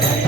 Yeah.